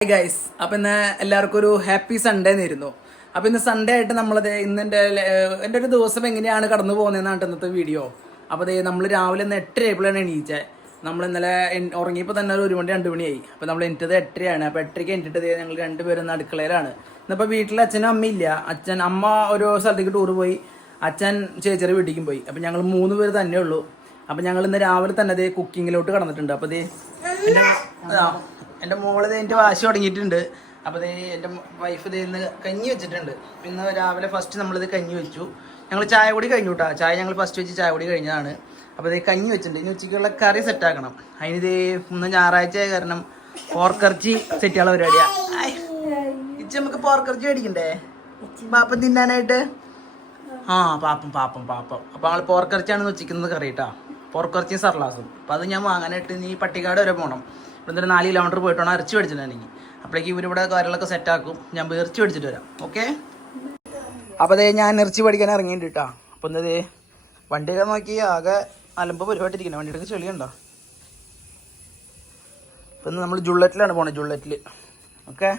Hi guys അപ്പൊ ഇന്ന് എല്ലാവർക്കും ഒരു ഹാപ്പി സൺഡേ എന്നിരുന്നു അപ്പൊ ഇന്ന് സൺഡേ ആയിട്ട് നമ്മളത് ഇന്ന് എന്റെ എന്റെ ഒരു ദിവസം എങ്ങനെയാണ് കടന്നു പോകുന്നതെന്നാണ് ഇന്നത്തെ വീഡിയോ അപ്പൊ ദേ നമ്മൾ രാവിലെ ഇന്ന് എട്ടര ആയപ്പോഴാണ് എണീച്ചത് നമ്മൾ ഇന്നലെ ഉറങ്ങിയപ്പോൾ തന്നെ ഒരു മണി രണ്ട് മണിയായി. അപ്പൊ നമ്മൾ എനിക്കത് എട്ടരയാണ്. അപ്പൊ എട്ടരയ്ക്ക് ദേ ഞങ്ങൾ രണ്ടുപേരും അടുക്കളയിലാണ്. ഇന്നിപ്പോൾ വീട്ടിൽ അച്ഛനും അമ്മയില്ല അച്ഛൻ അമ്മ ഒരു സ്ഥലത്തേക്ക് ടൂർ പോയി. അച്ഛൻ ചേച്ചിയുടെ വീട്ടിലേക്കും പോയി. അപ്പൊ ഞങ്ങൾ മൂന്ന് പേര് തന്നെ ഉള്ളൂ അപ്പൊ ഞങ്ങൾ ഇന്ന് രാവിലെ തന്നെ ദേ കുക്കിങ്ങിലോട്ട് കടന്നിട്ടുണ്ട്. അപ്പൊ ദേ എന്റെ മോൾ എന്റെ വാശി തുടങ്ങിയിട്ടുണ്ട്. അപ്പോൾ ദേ എന്റെ വൈഫ് ഇതേ ഇന്ന് കഞ്ഞി വെച്ചിട്ടുണ്ട്. ഇന്ന് രാവിലെ ഫസ്റ്റ് നമ്മളിത് കഞ്ഞി വെച്ചു. ഞങ്ങൾ ചായ കൂടി കഴിഞ്ഞു കേട്ടോ ചായ ഞങ്ങൾ ഫസ്റ്റ് വെച്ച് ചായ കൂടി കഴിഞ്ഞതാണ്. അപ്പോൾ ഇതേ കഞ്ഞി വെച്ചിട്ടുണ്ട്. ഇനി ഉച്ചയ്ക്കുള്ള കറി സെറ്റാക്കണം അതിന് ദേ ഇന്ന് ഞായറാഴ്ച കാരണം പോർക്കിറച്ചി സെറ്റ് ചെയ്യാനുള്ള പരിപാടിയാണ് ഇച്ച നമുക്ക് പോർക്കിറച്ചി മേടിക്കണ്ടേ? പാപ്പം തിന്നാനായിട്ട്? ആ പാപ്പം പാപ്പം പാപ്പം. അപ്പോൾ ഞങ്ങൾ പോർക്കിറച്ചിയാണ് ഉച്ചയ്ക്കുന്നത് കറി കേട്ടോ പോർക്കിറച്ചിയും സർലാസും. അപ്പോൾ അത് ഞാൻ വാങ്ങാനായിട്ട് നീ പട്ടിക്കാട് വരെ പോകണം ഇവിടെ ഒരു നാല് കിലോമീറ്റർ പോയിട്ടാണ് ഇറച്ചി ഇറച്ചി മേടിച്ചിട്ടുണ്ടെങ്കിൽ അപ്പോഴേക്കും ഇവരിവിടെ കാര്യങ്ങളൊക്കെ സെറ്റാക്കും ഞാൻ പോയി ഇറച്ചി മേടിച്ചിട്ട് വരാം. ഓക്കെ അപ്പോൾ അതേ ഞാൻ ഇറച്ചി പഠിക്കാൻ ഇറങ്ങിയിട്ടുണ്ട് കേട്ടോ എന്താ എന്തേ വണ്ടിയൊക്കെ നോക്കി ആകെ അലമ്പ് പരിപാടിയിരിക്കണം വണ്ടിയുടെ ചെളിയുണ്ടോ? ഇപ്പം നമ്മൾ ജുള്ളറ്റിലാണ് പോണത് ജുള്ളറ്റിൽ ഓക്കെ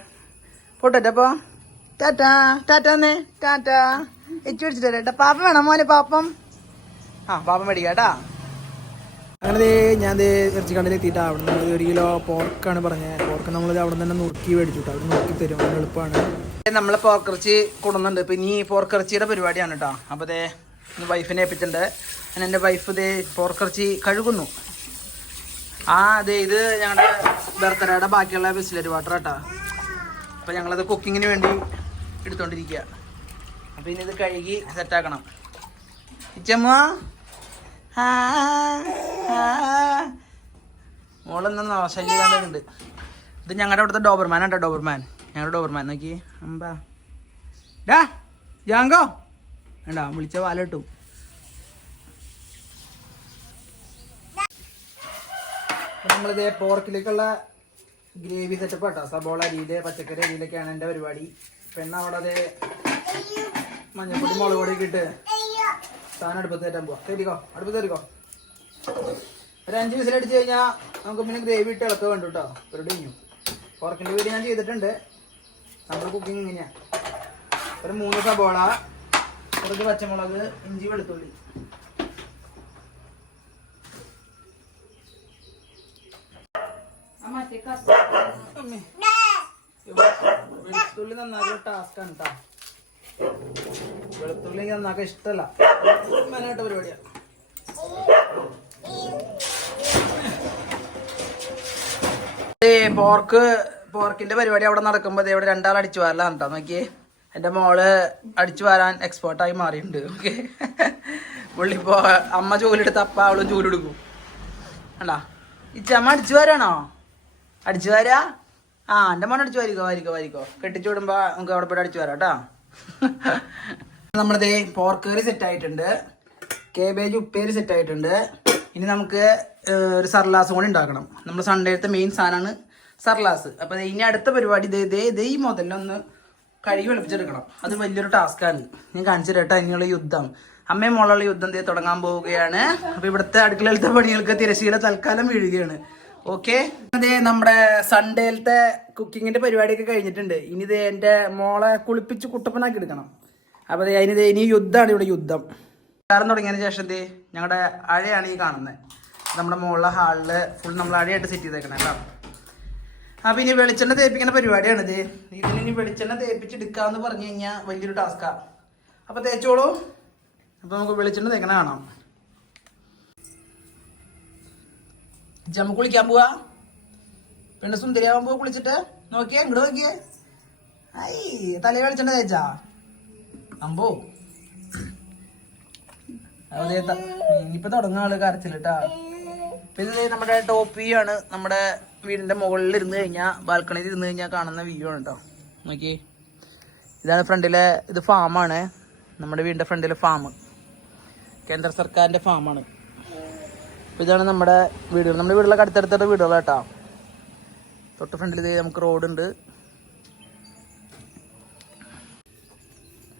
പോട്ടെ അപ്പോൾ ടാറ്റാ ടാറ്റാന്നേ ടാറ്റാ. എച്ചു മേടിച്ചിട്ട് വരാം പാപ്പം വേണം മോനെ പാപ്പം? ആ പാപ്പം മേടിക്കാം കേട്ടാ അങ്ങനെ ഞാൻ ദേ ഇറച്ചി കടയിൽ എത്തിയിട്ട് അവിടെ നിന്ന് ഒരു കിലോ പോർക്കാണ് പറഞ്ഞത് പോർക്ക് നമ്മൾ അവിടെ നിന്ന് നുറുക്കി മേടിച്ചു അവിടെ നുറുക്കി തരും. അത് എളുപ്പമാണ് നമ്മൾ പോർക്കിറച്ചി കൊടുക്കുന്നുണ്ട് ഇപ്പം ഇനി പോർക്കിറച്ചിയുടെ പരിപാടിയാണ് കേട്ടോ അപ്പോൾ ഇന്ന് വൈഫിനെ ഏൽപ്പിച്ചിട്ടുണ്ട്. അങ്ങനെ എന്റെ വൈഫ് ഇതേ പോർക്കിറച്ചി കഴുകുന്നു. ആ അതെ ഇത് ഞങ്ങളുടെ ബർത്ത്ഡേയുടെ ബാക്കിയുള്ള ബിസ്ലറി വാട്ടർ കേട്ടോ അപ്പോൾ ഞങ്ങളത് കുക്കിങ്ങിന് വേണ്ടി എടുത്തോണ്ടിരിക്കുക അപ്പോൾ ഇനി ഇത് കഴുകി സെറ്റാക്കണം. ഇച്ചമ്മ. മോളെന്നാ ശല്യമുണ്ട് ഇത് ഞങ്ങളുടെ അവിടുത്തെ ഡോബർമാൻ ആട്ടോ ഡോബർമാൻ. ഞങ്ങളുടെ ഡോബർമാൻ. നോക്കി അമ്പാ. ഡാ ജാങ്കോ. വേണ്ട വിളിച്ച പാല കിട്ടും. നമ്മളിത് പോർക്കിലേക്കുള്ള ഗ്രേവി സെറ്റപ്പ് കേട്ടോ സബോള അരിയിൽ പച്ചക്കറി അരിയിലൊക്കെയാണ് എന്റെ പരിപാടി. പെണ്ണ അവിടെ അത് മഞ്ഞപ്പൊടി മുളക് പൊടി ഇട്ട് സാധനം അടുപ്പത്ത് കയറ്റാൻ പോവാ. കയറ്റിക്കോ അടുപ്പത്ത് കയറിക്കോ ഒരു അഞ്ച് വിസിലടിച്ച് കഴിഞ്ഞാൽ നമുക്ക് പിന്നെ ഗ്രേവി ഇട്ട് ഇളക്ക വേണ്ട കേട്ടോ പരിപാടി കഴിഞ്ഞു പോർക്കിന്റെ വീഡിയോ ഞാൻ ചെയ്തിട്ടുണ്ട്. നമ്മുടെ കുക്കിംഗ് ഇങ്ങനെയാണ് ഒരു മൂന്ന് സബോള കുറച്ച് പച്ചമുളക് ഇഞ്ചി വെളുത്തുള്ളി. വെളുത്തുള്ളി നന്നാക്കുന്ന ടാസ്ക് ആണ് കേട്ടോ വെളുത്തുള്ളി നന്നാക്കാൻ ഇഷ്ടമല്ല മെയിനായിട്ട് പരിപാടിയാ. പോർക്ക് പോർക്കിന്റെ പരിപാടി അവിടെ നടക്കുമ്പോ ഇവിടെ രണ്ടാൾ അടിച്ചു വരലാണ് കേട്ടോ നോക്കിയേ. എന്റെ മോൾ അടിച്ചു വരാൻ എക്സ്പേർട്ടായി മാറിയിട്ടുണ്ട്. ഓക്കെ. പുള്ളിപ്പോ അമ്മ ജോലി എടുത്ത് അപ്പ അവളും ജോലി എടുക്കും അണ്ടാ ഇച്ചമ്മ അടിച്ചു വരാണോ? അടിച്ചു വരാ? ആ എന്റെ മോൻ അടിച്ചു വാരിക്കോ വാരിക്കോ വാരിക്കോ. കെട്ടിച്ചു വിടുമ്പോ നമുക്ക് അവിടെ പോയിട്ട് അടിച്ചു വരാം നമ്മളതേ പോർക്ക് കറി സെറ്റ് ആയിട്ടുണ്ട്. കേബേജ് ഉപ്പേരി സെറ്റ് ആയിട്ടുണ്ട്. ഇനി നമുക്ക് ഒരു സർലാസ് കൂടി ഉണ്ടാക്കണം. നമ്മൾ സൺഡേത്തെ മെയിൻ സാധനമാണ് സർലാസ്. അപ്പൊ ഇനി അടുത്ത പരിപാടി ദേ ദേ ദേ ഈ മുതലൊന്ന് കഴുകി വെളുപ്പിച്ചെടുക്കണം. അത് വലിയൊരു ടാസ്ക്കാണ് ഞാൻ കാണിച്ചു തരട്ടെ അതിനുള്ള യുദ്ധം. അമ്മയും മോളുള്ള യുദ്ധം ദേ തുടങ്ങാൻ പോവുകയാണ്. അപ്പൊ ഇവിടുത്തെ അടുക്കളയിലത്തെ പണികൾക്ക് തിരശ്ശീല തൽക്കാലം വീഴുകയാണ്. ഓക്കെ അതെ നമ്മുടെ സൺഡേയിലത്തെ കുക്കിങ്ങിന്റെ പരിപാടിയൊക്കെ കഴിഞ്ഞിട്ടുണ്ട്. ഇനി ഇത് എന്റെ മോളെ കുളിപ്പിച്ച് കുട്ടപ്പനാക്കി എടുക്കണം. അപ്പൊ അതിനിത് ഇനി യുദ്ധമാണ് ഇവിടെ യുദ്ധം. കാരണം തുടങ്ങിയതിന് ശേഷം ദേ ഞങ്ങളുടെ അഴയാണ് ഈ കാണുന്നത് നമ്മുടെ മുകളിലെ ഹാളിൽ ഫുൾ നമ്മൾ അഴയായിട്ട് സെറ്റ് ചെയ്തേക്കണം കേട്ടോ അപ്പൊ ഇനി വെളിച്ചെണ്ണ തേപ്പിക്കുന്ന പരിപാടിയാണ് ഇത് ഇതിന് ഇനി വെളിച്ചെണ്ണ തേപ്പിച്ചെടുക്കാന്ന് പറഞ്ഞു കഴിഞ്ഞാൽ വലിയൊരു ടാസ്കാ അപ്പൊ തേച്ചോളൂ. അപ്പൊ നമുക്ക് വെളിച്ചെണ്ണ തേക്കണ കാണാം. ജമ്മ കുളിക്കാൻ പോവാ. പെണ്ണ് സുന്ദരിയാവാൻ പോവാ കുളിച്ചിട്ട് നോക്കിയേ ഇങ്ങോട്ട് നോക്കിയേ. ഐ തലയിൽ വെളിച്ചെണ്ണ തേച്ചാ? അമ്പോ. ഇനിയിപ്പോ തുടങ്ങുന്ന ആൾ കരച്ചിലിട്ടാ. പിന്നെ നമ്മുടെ ടോപ്പ് വ്യൂ ആണ്. നമ്മുടെ വീടിന്റെ മുകളിൽ ഇരുന്ന് കഴിഞ്ഞാൽ ബാൽക്കണിയിൽ ഇരുന്ന് കഴിഞ്ഞാൽ കാണുന്ന വ്യൂ ആണ് കേട്ടോ നോക്കി ഇതാണ് ഫ്രണ്ടിലെ ഇത് ഫാമാണ് നമ്മുടെ വീടിന്റെ ഫ്രണ്ടിലെ ഫാം കേന്ദ്ര സർക്കാരിന്റെ ഫാമാണ് ഇതാണ് നമ്മുടെ വീടുകൾ. നമ്മുടെ വീടുകളൊക്കെ അടുത്തടുത്തുള്ള വീടുകളാട്ടോ തൊട്ട് ഫ്രണ്ടിൽ ഇത് നമുക്ക് റോഡുണ്ട്.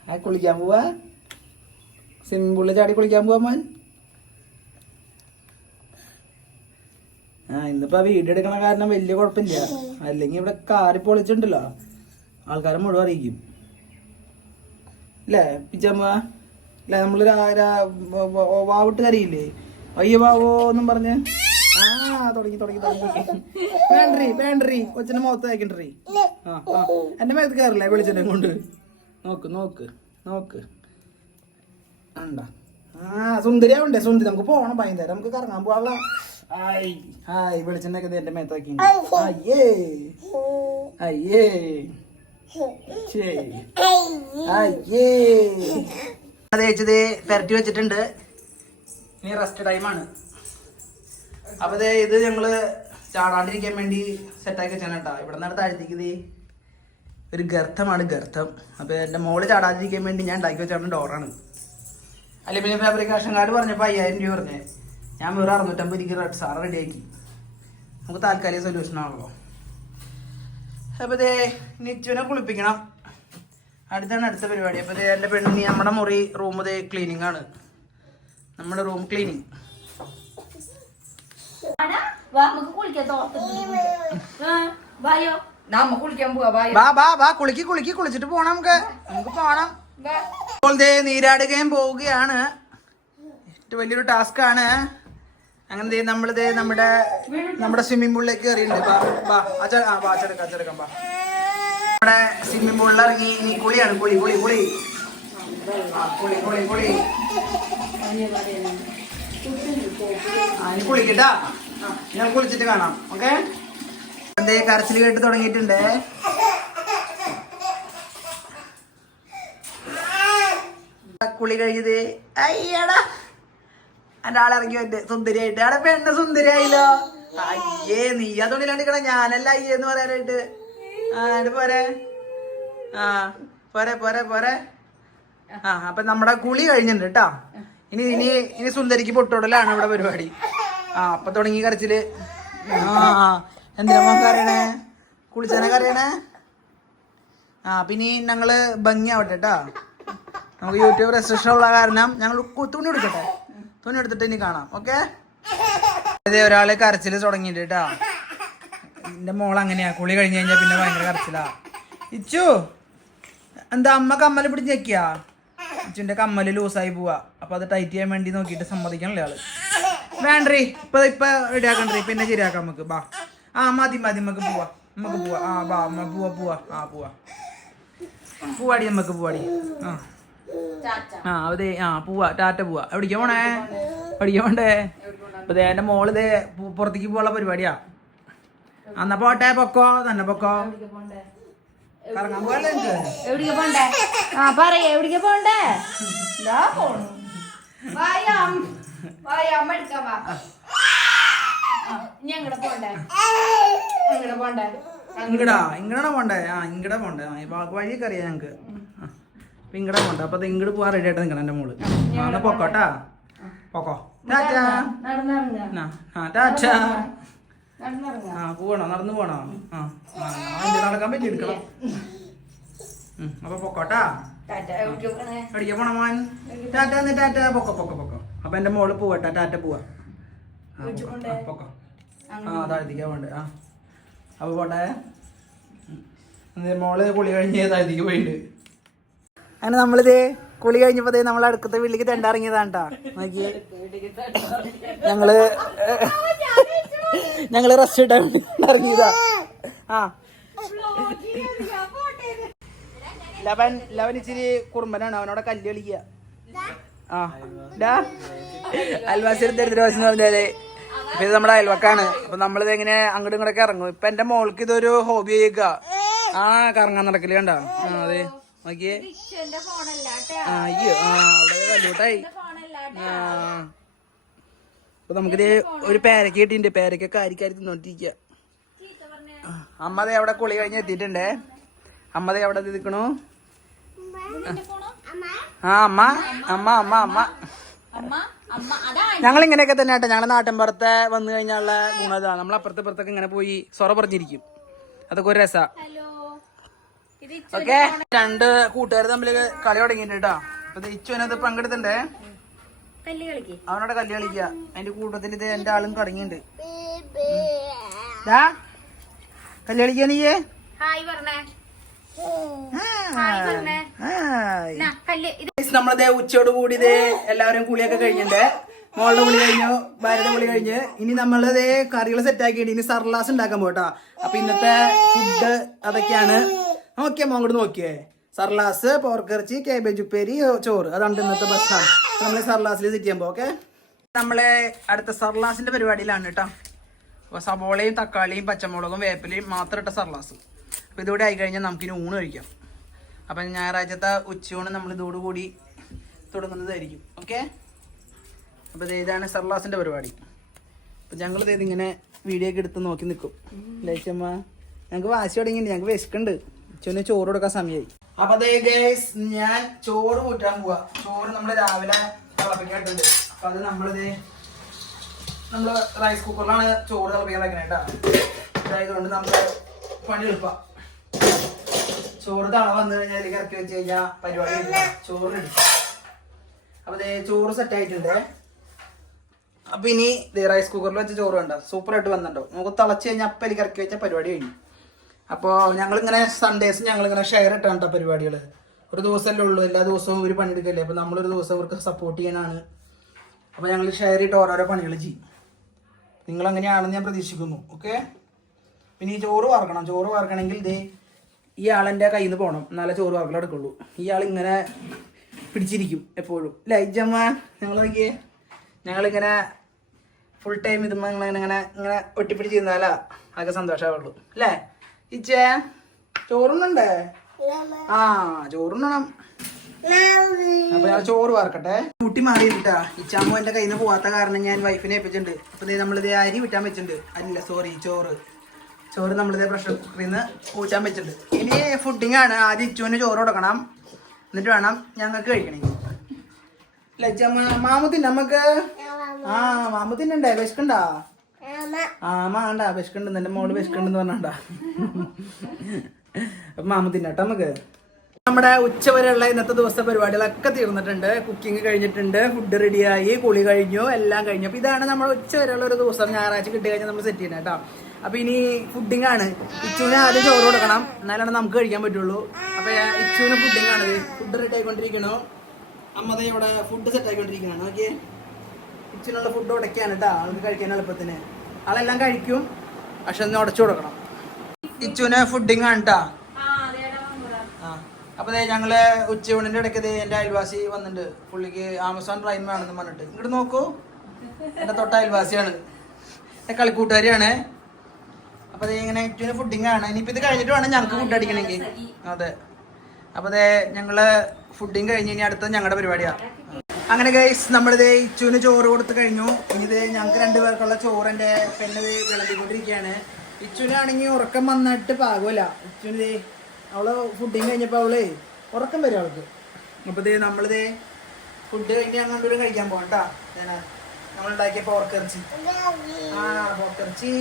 ആ കുളിക്കാൻ പോവാ. സിമ്പിളിൽ ചാടി കുളിക്കാൻ പോവാ മോൻ. ആ ഇന്നിപ്പോ വീഡിയോ എടുക്കണ കാരണം വലിയ കുഴപ്പമില്ല. അല്ലെങ്കിൽ ഇവിടെ കാറി പൊളിച്ചിട്ടുണ്ടല്ലോ. ആൾക്കാരെ മുഴുവൻ അറിയിക്കും. അല്ലേ പിച്ചമ്മ? അല്ലേ നമ്മൾ രാ- രാ- വ- വ- വാവിട്ട് കരയില്ലേ? അയ്യോ വാവോ എന്നും പറഞ്ഞ്. തുടങ്ങി തുടങ്ങി തുടങ്ങി വേണ്ടറി വേണ്ടറി കൊച്ചിന്റെ മുഖത്ത് വയ്ക്കണ്ടറി ആ ആ. എന്റെ മേത്ത് കയറില്ലേ വെളിച്ചെന്നെ കൊണ്ട്. നോക്ക് നോക്ക് നോക്ക്. ആ സുന്ദരിയാവണ്ടേ സുന്ദരി നമുക്ക് പോണം ഭയങ്കര നമുക്ക് കറങ്ങാൻ പോകാനുള്ള ഹായ്. ഹായ് വെളിച്ചെണ്ണ എന്റെ എന്റെ വയ്ക്കി അയ്യേ. അയ്യേ. അയ്യേ. തേച്ചത് പെരട്ടി വെച്ചിട്ടുണ്ട്. ഇനി റെസ്റ്റ് ടൈമാണ് അപ്പൊ ഇത് ഞങ്ങൾ ചാടാണ്ടിരിക്കാൻ വേണ്ടി സെറ്റാക്കി വെച്ചാണ് കേട്ടോ. ഇവിടെ നിന്നാണ് താഴ്ത്തിക്ക് ഒരു ഗർത്തമാണ് ഗർത്തം. അപ്പൊ എന്റെ മോൾ ചാടാതിരിക്കാൻ വേണ്ടി ഞാൻ ഉണ്ടാക്കി വെച്ചാണ് ഡോറാണ്. അലുമിനിയം ഫാബ്രിക്കേഷൻ കാർഡ് പറഞ്ഞപ്പോ അയ്യായിരം രൂപ പറഞ്ഞേ. ഞാൻ വെറും അറുന്നൂറ്റമ്പത് രൂപ റെഡ് സാർ റെഡിയാക്കി നമുക്ക് താൽക്കാലിക സൊല്യൂഷൻ ആണല്ലോ. അപ്പൊ ഇതേ നിച്ചുവിനെ കുളിപ്പിക്കണം. അടുത്താണ് അടുത്ത പരിപാടി. അപ്പൊ ദേ എന്റെ പെണ്ണിന് നമ്മുടെ മുറി റൂം ദേ ക്ലീനിങ് ആണ്. നമ്മുടെ റൂം ക്ലീനിങ് കുളിക്ക് കുളിക്ക്. കുളിച്ചിട്ട് പോണം നമുക്ക്. നമുക്ക് പോണം. ഇപ്പോൾ ദേ നീരാടുകയും പോവുകയാണ്. ഏറ്റവും വലിയൊരു ടാസ്ക് ആണ്. അങ്ങനെ ദേ നമ്മൾ ദേ നമ്മുടെ നമ്മുടെ സ്വിമ്മിംഗ് പൂളിലേക്ക് കയറിയിട്ടുണ്ട്. ബാ നമ്മുടെ സ്വിമ്മിംഗ് പൂളിൽ ഇറങ്ങി ഇനി കുളിയാണ്. കുളി കുളി കുളി. കുളി കുളി കുളി. കുളിക്കട്ടാ ഞാൻ കുളിച്ചിട്ട് കാണാം ഓക്കെ? എന്തേ കരച്ചിൽ കേട്ട് തുടങ്ങിയിട്ടുണ്ടേ. കുളി കഴിഞ്ഞത്. അയ്യടാ. എന്റെ ആളിറങ്ങി വന്നെ സുന്ദരിയായിട്ട്. അവിടെ പെണ്ണ സുന്ദരിയായില്ലോ. അയ്യേ നീ ആ തുണിയിലാണ്ടിക്കണ ഞാനല്ല അയ്യേ എന്ന് പറയാനായിട്ട്. ആ എന്നിട്ട് പോരെ. ആ പോരെ പോരെ പോരെ. ആ അപ്പൊ നമ്മുടെ കുളി കഴിഞ്ഞിട്ടുണ്ട് കേട്ടോ. ഇനി ഇനി ഇനി സുന്ദരിക്ക് പൊട്ടോടലാണ് ഇവിടെ പരിപാടി. ആ അപ്പൊ തുടങ്ങി കരച്ചിൽ. ആ എന്തിനാ മോൻ കറിയണേ കുളിച്ചനെ കറിയണേ ആ പിന്നെ ഞങ്ങൾ ഭംഗിയാവട്ടെ കേട്ടോ നമുക്ക് യൂട്യൂബ് റെസ്ട്രിക്ഷൻ ഉള്ള കാരണം ഞങ്ങൾ തുണി എടുക്കട്ടെ തുണി എടുത്തിട്ട് ഇനി കാണാം ഓക്കെ? അതെ ഒരാൾ കരച്ചിൽ തുടങ്ങിയിട്ട് കേട്ടാ എന്റെ മോൾ അങ്ങനെയാ. കുളി കഴിഞ്ഞ് കഴിഞ്ഞാൽ പിന്നെ ഭയങ്കര കരച്ചിലാ. ഇച്ചു എന്താ അമ്മ കമ്മൽ പിടിച്ച് ഞെക്കിയാ? ഇച്ചുന്റെ കമ്മൽ ലൂസായി പോവാ. അപ്പൊ അത് ടൈറ്റ് ചെയ്യാൻ വേണ്ടി നോക്കിയിട്ട് സമ്മതിക്കണല്ലേ ആൾ. വേണ്ടേ ഇപ്പൊ ഇപ്പൊ റെഡിയാക്കണ്ടേ പിന്നെ ശരിയാക്കാം നമുക്ക്. ബാ. ആ മതി മതി. നമുക്ക് പോവാ. നമുക്ക് പോവാ. ആ ബാ. അമ്മ പോവാ പോവാ. ആ പോവാ. പൂവാടി നമുക്ക് പൂവാടി. ആ. ആ അതെ ആ പോവാ. ടാറ്റ പോവാ. എവിടേക്ക് പോണേ? എവിടേക്ക് പോണ്ടേ? അപ്പൊ മോൾ ദേ പുറത്തേക്ക് പോകാനുള്ള പരിപാടിയാ. അന്ന പോട്ടെ പൊക്കോ. തന്നെ പൊക്കോ. കറങ്ങാൻ എവിടേക്ക് പോണ്ടേ? ആ പറയ. എവിടേക്ക് പോണ്ടേ? അമ്മ. വായോ അമ്മ എടുക്കാൻ വാ. ആ, ഇനി എങ്ങടെ പോണ്ടേ? എങ്ങടെ പോണ്ടേ? ഇങ്ങടാ ഇങ്ങടാ പോണ്ടേ? ആ ഇങ്ങടെ പോണ്ടേ. വഴിയൊക്കെ അറിയാം ഞങ്ങക്ക്. അപ്പൊ ഇങ്ങടെ പോണ്ടേ. അപ്പൊ ഇങ്ങോട്ട് പോവാൻ റെഡി ആയിട്ട് നിക്കണം എന്റെ മോൾ. എന്നാ പൊക്കോട്ടാ പൊക്കോ ആ പോണോ? നടന്നു പോണോ? ആ നടക്കാൻ പറ്റി എടുക്കണം. അപ്പൊ പൊക്കോട്ടാ എവിടേക്ക് പോണേ മോൻ? ടാറ്റ ടാറ്റ പൊക്കോ പൊക്കോ പൊക്കോ. അപ്പൊ എന്റെ മോൾ പോവട്ടെ ടാറ്റ പോവാ. ആ, താഴ്ത്തിക്കാൻ വേണ്ട ആ അപ്പൊ പോട്ടെ. മോൾ കുളി കഴിഞ്ഞ് താഴ്ത്തിക്ക് പോയിട്ടുണ്ട് അങ്ങനെ നമ്മളിത് കുളി കഴിഞ്ഞപ്പോ ദേ നമ്മളെ അടുക്കത്തെ വീട്ടിലേക്ക് തെണ്ടിറങ്ങിയതാണ് കേട്ടോ നോക്കിയേ. ഞങ്ങൾ ഞങ്ങൾ റെസ്റ്റ് ഇറങ്ങിയതാ. ആ. ലവൻ ലവൻ ഇച്ചിരി കുറുമ്പനാണ്. അവനോട് കല്ല് കളിക്കുക ആ ഡാ. അയൽവാസി ദരിദ്രവാസി പറഞ്ഞാൽ ഇപ്പൊ ഇത് നമ്മുടെ അയൽവക്കാണ്. അപ്പൊ നമ്മളിത് എങ്ങനെ അങ്ങോട്ടും ഇങ്ങോട്ടൊക്കെ ഇറങ്ങും. ഇപ്പൊ എന്റെ മോൾക്ക് ഇതൊരു ഹോബി ആയിക്ക. ആ കറങ്ങാൻ നടക്കില്ല കണ്ടോ? ആ അതെ. നോക്കിയേ. ആ അയ്യോ ആ അവിടെ കല്ലൂട്ടായി ആ അപ്പൊ നമുക്കിത് ഒരു പേരക്ക കിട്ടിണ്ട് പേരക്കൊക്കെ ആരിക്കാരി തിന്നോണ്ടിരിക്കുക അമ്മ ദേ അവിടെ കുളി കഴിഞ്ഞ് എത്തിയിട്ടുണ്ടേ. അമ്മ ദേ അവിടെ നിൽക്കണു ആ അമ്മ. അമ്മ അമ്മ അമ്മ. അമ്മ അമ്മ അതാ. ഞങ്ങൾ ഇങ്ങനെയൊക്കെ തന്നെ ആട്ടെ ഞങ്ങളെ നാട്ടിൻപുറത്തെ വന്നു കഴിഞ്ഞാലുള്ള ഗുണം ഇതാ നമ്മൾ അപ്പുറത്തെ പുറത്തൊക്കെ ഇങ്ങനെ പോയി സൊറ പറഞ്ഞിരിക്കും. അതൊക്കെ ഒരു രസാ. ഓക്കെ? രണ്ട് കൂട്ടുകാർ തമ്മിൽ കളി തുടങ്ങിയിട്ടുണ്ട് കേട്ടോ. അപ്പൊ ഇച്ചുവിനത് പങ്കെടുത്തിണ്ടേ കല്ല് കളിക്ക് അവനോട് കല്ല് കളിക്കുക. അതിന്റെ കൂട്ടത്തിൽ ഇത് എന്റെ ആളും കടങ്ങിണ്ട് ദാ, കളിക്കാ നീയേ? ഹായ് പറഞ്ഞേ. നമ്മളതേ ഉച്ചയോട് കൂടി ഇതേ എല്ലാവരും കുളിയൊക്കെ കഴിഞ്ഞിട്ടുണ്ട് മോളുടെ കുളി കഴിഞ്ഞു ഭാര്യയുടെ കുളി കഴിഞ്ഞ്. ഇനി നമ്മളതേ കറികൾ സെറ്റ് ആക്കിയിട്ട് ഇനി സർലാസ് ഉണ്ടാക്കാൻ പോട്ടാ അപ്പൊ ഇന്നത്തെ ഫുഡ് അതൊക്കെയാണ്. നോക്കിയേ മോൻ അങ്ങോട്ട് നോക്കിയേ. സർലാസ് പോർക്കിറച്ചി കേബേജ് ഉപ്പേരി ചോറ്. അതാണ് ഇന്നത്തെ ഭക്ഷണം. നമ്മൾ സർലാസിൽ സെറ്റ് ചെയ്യാൻ പോകെ നമ്മളെ അടുത്ത സർലാസിന്റെ പരിപാടിയിലാണ് കേട്ടോ. അപ്പൊ സബോളയും തക്കാളിയും പച്ചമുളകും വേപ്പിലയും മാത്രം ഇട്ട സർലാസ്. അപ്പൊ ഇതോടെ ആയിക്കഴിഞ്ഞാൽ നമുക്കിനി ഊണ് കഴിക്കാം. അപ്പം ഞായറാഴ്ചത്തെ ഉച്ചയൂണ് നമ്മൾ ഇതോടുകൂടി തുടങ്ങുന്നതായിരിക്കും. ഓക്കെ? അപ്പോൾ ഇത് ഇതാണ് സർലാസിന്റെ പരിപാടി. അപ്പം ഞങ്ങൾ ഇത് ഇങ്ങനെ വീഡിയോ ഒക്കെ എടുത്ത് നോക്കി നിൽക്കും ലൈച്ചമ്മ ഞങ്ങൾക്ക് വാശി തുടങ്ങിയിട്ട് ഞങ്ങൾക്ക് വിശക്കുണ്ട്. ഉച്ചന് ചോറ് കൊടുക്കാൻ സമയമായി അപ്പോൾ അതേ ഗേസ് ഞാൻ ചോറ് കൂട്ടാൻ പോവാ. ചോറ് നമ്മൾ രാവിലെ തിളപ്പിക്കാട്ടുണ്ട് അപ്പം അത് നമ്മളിത് നമ്മൾ റൈസ് കുക്കറിലാണ് ചോറ് തിളപ്പിക്കാൻ വെക്കണേട്ടാ അതായത് കൊണ്ട് നമുക്ക് പണി എടുപ്പ ചോറ് തള വന്നു കഴിഞ്ഞാൽ അതിലേക്ക് ഇറക്കി വെച്ച് കഴിഞ്ഞാൽ പരിപാടി ചോറ് അപ്പൊ ചോറ് സെറ്റ് ആയിട്ടുണ്ട്. അപ്പൊ ഇനി റൈസ് കുക്കറിൽ വെച്ച ചോറ് വേണ്ട സൂപ്പർ ആയിട്ട് വന്നിട്ടുണ്ടോ? നമുക്ക് തിളച്ച് കഴിഞ്ഞാൽ അപ്പം എനിക്ക് ഇറക്കി വെച്ച പരിപാടി കഴിഞ്ഞു. അപ്പോൾ ഞങ്ങളിങ്ങനെ സൺഡേസ് ഞങ്ങളിങ്ങനെ ഷെയർ ഇട്ടാണ് പരിപാടികൾ ഒരു ദിവസമല്ലേ ഉള്ളൂ. എല്ലാ ദിവസവും ഒരു പണിയെടുക്കല്ലേ അപ്പോൾ നമ്മളൊരു ദിവസം അവർക്ക് സപ്പോർട്ട് ചെയ്യാനാണ്. അപ്പോൾ ഞങ്ങൾ ഷെയർ ഇട്ട് ഓരോരോ പണികൾ ചെയ്യും. നിങ്ങൾ അങ്ങനെയാണെന്ന് ഞാൻ പ്രതീക്ഷിക്കുന്നു. ഓക്കെ പിന്നെ ഈ ചോറ് വറക്കണം. ചോറ് വറക്കണമെങ്കിൽ ഇത് ഈ ആളെന്റെ കയ്യിൽ നിന്ന് പോകണം എന്നാലേ ചോറ് വറക്കൽ എടുക്കുള്ളൂ ഈ ആൾ ഇങ്ങനെ പിടിച്ചിരിക്കും എപ്പോഴും. ലൈജമ്മ ഞങ്ങൾ നോക്കിയേ. ഞങ്ങളിങ്ങനെ ഫുൾ ടൈം ഇതുമ്മ ഇങ്ങനെ ഇങ്ങനെ ഇങ്ങനെ ഒട്ടിപ്പിടിച്ചിരുന്നാലാ അതൊക്കെ സന്തോഷമാവുള്ളൂ അല്ലേ ഇച്ചേ ചോറുണ്ണണ്ടേ? ആ ചോറുണ്ണണം. അപ്പൊ ഞാൻ ചോറ് വാർക്കട്ടെ കുട്ടി മാറിയിട്ടാ ഇച്ചാമ്മ എന്റെ കയ്യിൽ നിന്ന് പോവാത്ത കാരണം ഞാൻ വൈഫിനെ ഏൽപ്പിച്ചിട്ടുണ്ട്. അപ്പൊ നമ്മളിത് അരി വിട്ടാൻ വെച്ചിട്ടുണ്ട്. അല്ല സോറി ചോറ്. ചോറ് നമ്മളിത് പ്രഷർ കുക്കറിൽ നിന്ന് ഊറ്റാൻ വെച്ചിട്ടുണ്ട്. ഇനി ഫുഡിങ് ആണ്. ആദ്യം ഇച്ചുവിന് ചോറ് കൊടുക്കണം. എന്നിട്ട് വേണം ഞങ്ങൾക്ക് കഴിക്കണേ. ലച്ചമ്മ മാമുത്തിന് നമുക്ക് ആ മാമുത്തിനുണ്ടേ വിശക്കണ്ടാ? ആ മാണ്ട വിശക്കുണ്ട്. എന്റെ മോൾ വിശക്കുണ്ടെന്ന് പറഞ്ഞാണ്ടാ. അപ്പൊ തിന്നട്ടെ നമുക്ക് നമ്മുടെ ഉച്ചവരെയുള്ള ഇന്നത്തെ ദിവസത്തെ പരിപാടികളൊക്കെ തീർന്നിട്ടുണ്ട്. കുക്കിംഗ് കഴിഞ്ഞിട്ടുണ്ട്. ഫുഡ് റെഡിയായി കുളി കഴിഞ്ഞു. എല്ലാം കഴിഞ്ഞു. അപ്പൊ ഇതാണ് നമ്മുടെ ഉച്ചവരെയുള്ള ഒരു ദിവസം. ഞായറാഴ്ച കിട്ടി കഴിഞ്ഞാൽ നമ്മൾ സെറ്റ് ചെയ്യുന്നത് കേട്ടോ അപ്പൊ ഇനി ഫുഡിംഗ് ആണ്. ഇച്ചുവിന് ആദ്യം ചോറ് കൊടുക്കണം. എന്നാലാണ് നമുക്ക് കഴിക്കാൻ പറ്റുള്ളൂ. അപ്പൊ ഇച്ചുവിന് ഫുഡിംഗ് ആണ്. ഫുഡ് റെഡി ആയിക്കൊണ്ടിരിക്കണോ അമ്മതേ ഇവിടെ ഫുഡ് സെറ്റ് ആയിക്കൊണ്ടിരിക്കണോ ഓക്കെ ഇച്ചിനുള്ള ഫുഡ് ഉടക്കാണ് കേട്ടോ ആൾക്ക് കഴിക്കാൻ എളുപ്പത്തിന്. ആളെല്ലാം കഴിക്കും. പക്ഷെ ഒന്ന് ഉടച്ചു കൊടുക്കണം. ഇച്ചുവിന് ഫുഡിങ് ആണ് കേട്ടോ അപ്പൊ ഞങ്ങൾ ഉച്ചയൂണിന്റെ ഇടയ്ക്ക് എന്റെ അയൽവാസി വന്നിട്ടുണ്ട്. പുള്ളിക്ക് ആമസോൺ പ്രൈം വേണമെന്ന് പറഞ്ഞിട്ട്. ഇങ്ങോട്ട് നോക്കൂ. എന്റെ തൊട്ട അയൽവാസിയാണ്. കളിക്കൂട്ടുകാരിയാണ്. അപ്പൊ ഇങ്ങനെ ഇറ്റുവിന് ഫുഡിങ് ആണ്. ഇനിയിപ്പോ ഇത് കഴിഞ്ഞിട്ട് വേണം ഞങ്ങൾക്ക് ഫുഡ് അടിക്കണമെങ്കിൽ അതെ. അപ്പൊ അതെ ഞങ്ങൾ ഫുഡിങ് കഴിഞ്ഞ് ഇനി അടുത്ത ഞങ്ങളുടെ പരിപാടിയാ. അങ്ങനെ ഗൈസ് നമ്മളിത് ഇച്ചുവിന് ചോറ് കൊടുത്ത് കഴിഞ്ഞു. ഇനി ഇത് ഞങ്ങൾക്ക് രണ്ടുപേർക്കുള്ള ചോറ് എന്റെ പെണ്ണ് ദേ വിളമ്പിക്കൊണ്ടിരിക്കുകയാണ് ഇച്ചുവിനാണെങ്കിൽ ഉറക്കം വന്നിട്ട് പാകമല്ല ഇച്ചുവിന് അവൾ ഫുഡിങ് കഴിഞ്ഞപ്പോ അവൾ ഉറക്കം വരും അവൾക്ക്. അപ്പൊ ദേ നമ്മളിത് ഫുഡ് കഴിഞ്ഞ് ഞങ്ങൾ രണ്ടുപേരും കഴിക്കാൻ പോകാം കേട്ടാ നമ്മൾ ഉണ്ടാക്കിയ പോർക്കിറച്ചി ആ പോർക്കിറച്ചി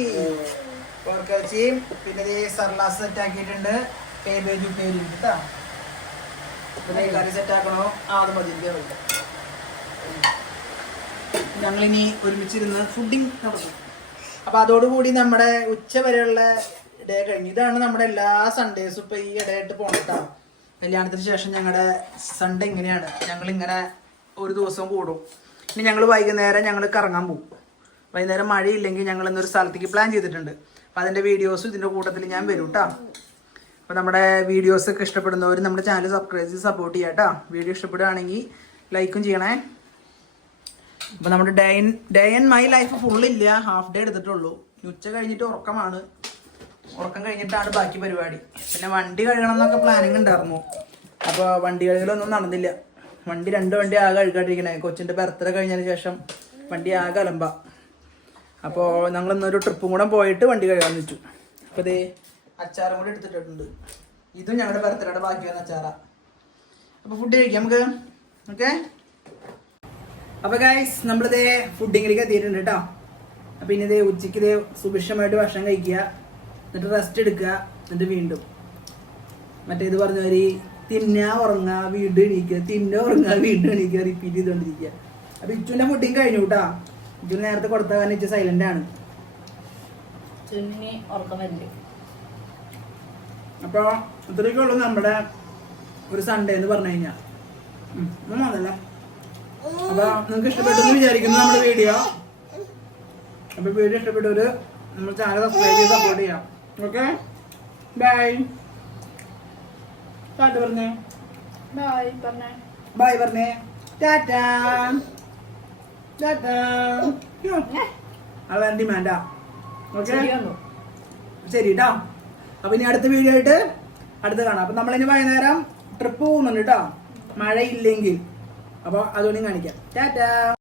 പോർക്കിറച്ചിയും പിന്നെ ദേ സർലാസ് സെറ്റ് ആക്കിയിട്ടുണ്ട്. കേബേജ് ഉപ്പേരി കേട്ടാ പിന്നെ കറി സെറ്റ് ആക്കണോ? അത് മതി ഞങ്ങളിനി ഒരുമിച്ചിരുന്ന് ഫുഡിങ് നടത്തും. അപ്പൊ അതോടുകൂടി നമ്മുടെ ഉച്ച വരെയുള്ള ഡേ കഴിഞ്ഞു. ഇതാണ് നമ്മുടെ എല്ലാ സൺഡേസും ഇപ്പൊ ഈ ഇടയായിട്ട് പോണട്ടാ കല്യാണത്തിന് ശേഷം ഞങ്ങളുടെ സൺഡേ ഇങ്ങനെയാണ്. ഞങ്ങൾ ഇങ്ങനെ ഒരു ദിവസം കൂടും. ഇനി ഞങ്ങൾ വൈകുന്നേരം ഞങ്ങൾ കറങ്ങാൻ പോകും വൈകുന്നേരം മഴയില്ലെങ്കിൽ ഞങ്ങൾ ഇന്നൊരു സ്ഥലത്തേക്ക് പ്ലാൻ ചെയ്തിട്ടുണ്ട്. അപ്പം അതിന്റെ വീഡിയോസും ഇതിന്റെ കൂട്ടത്തിൽ ഞാൻ വരും കേട്ടോ അപ്പോൾ നമ്മുടെ വീഡിയോസ് ഒക്കെ ഇഷ്ടപ്പെടുന്നവർ നമ്മുടെ ചാനൽ സബ്സ്ക്രൈബ് ചെയ്ത് സപ്പോർട്ട് ചെയ്യാം കേട്ടോ വീഡിയോ ഇഷ്ടപ്പെടുകയാണെങ്കിൽ ലൈക്കും ചെയ്യണേ. അപ്പോൾ നമ്മുടെ day in day in my life ഫുള്ളില്ല half day എടുത്തിട്ടുള്ളൂ. ഉച്ച കഴിഞ്ഞിട്ട് ഉറക്കമാണ്. ഉറക്കം കഴിഞ്ഞിട്ടാണ് ബാക്കി പരിപാടി. പിന്നെ വണ്ടി കഴുകണം എന്നൊക്കെ പ്ലാനിങ് ഉണ്ടായിരുന്നു. അപ്പോൾ വണ്ടി കഴുകലൊന്നും നടന്നില്ല. വണ്ടി രണ്ട് വണ്ടി ആകെ കഴുകാണ്ടിരിക്കണേ. കൊച്ചിന്റെ ബർത്ത്ഡേ കഴിഞ്ഞതിന് ശേഷം വണ്ടി ആകെ അലമ്പ. അപ്പോൾ ഞങ്ങൾ ഇന്നൊരു ട്രിപ്പും കൂടെ പോയിട്ട് വണ്ടി കഴുകാൻ വെച്ചു. അപ്പോൾ ഇതേ അച്ചാറും കൂടെ എടുത്തിട്ടുണ്ട് ഇതും ഞങ്ങളുടെ ബർത്ത്ഡേയുടെ ബാക്കി വന്ന അച്ചാറാ. അപ്പോൾ ഫുഡ് കഴിക്കാം നമുക്ക്. ഓക്കെ അപ്പൊ ഗൈസ് നമ്മളിതേ ഫുഡിങ്ങിലേക്ക് എത്തിയിട്ടുണ്ട് കേട്ടോ അപ്പോൾ ഇനി ഇതേ ഉച്ചയ്ക്ക് ഇതേ സുഭിക്ഷമായിട്ട് ഭക്ഷണം കഴിക്കുക. എന്നിട്ട് റെസ്റ്റ് എടുക്കുക. എന്നിട്ട് വീണ്ടും. മറ്റേ ഇത് പറഞ്ഞ ഒരു തിന്ന ഉറങ്ങുക വീണ്ടും എണീക്കുക. തിന്ന ഉറങ്ങുക വീണ്ടും എണീക്കുക. റിപ്പീറ്റ് ചെയ്തുകൊണ്ടിരിക്കുക അപ്പോൾ ഇച്ചുവിന്റെ ഫുഡിങ് കഴിഞ്ഞു കേട്ടോ ഇച്ചു നേരത്തെ കൊടുത്ത കാരണം ഇച്ചിരി സൈലന്റ് ആണ്. ചുന്നിന് ഉറക്കം വരില്ല? അപ്പോൾ ഇത്രയൊക്കെ ഉള്ളൂ നമ്മുടെ ഒരു സൺഡേ എന്ന് പറഞ്ഞു കഴിഞ്ഞാൽ വന്നല്ലേ. അപ്പൊ നിങ്ങൾക്ക് ഇഷ്ടപ്പെട്ടെന്ന് വിചാരിക്കുന്നു നമ്മുടെ വീഡിയോ അപ്പൊ വീഡിയോ ഇഷ്ടപ്പെട്ടവര് നമ്മൾ ചാനൽ സബ്സ്ക്രൈബ് ചെയ്ത് സപ്പോർട്ട് ചെയ്യാം. ഓക്കെ ബൈ ടാറ്റ പറഞ്ഞേ. ബൈ പറഞ്ഞേ. ബൈ പറഞ്ഞേ. ടാറ്റ ടാറ്റ വേണ്ടി വേണ്ട ഓക്കെ ശരി കേട്ടോ അപ്പൊ ഇനി അടുത്ത വീഡിയോ ആയിട്ട് അടുത്ത് കാണാം. അപ്പൊ നമ്മളിനി വൈകുന്നേരം ട്രിപ്പ് പോകുന്നുണ്ട് കേട്ടോ മഴയില്ലെങ്കിൽ. അപ്പൊ അതുകൊണ്ടും കാണിക്കാം. ടാറ്റാ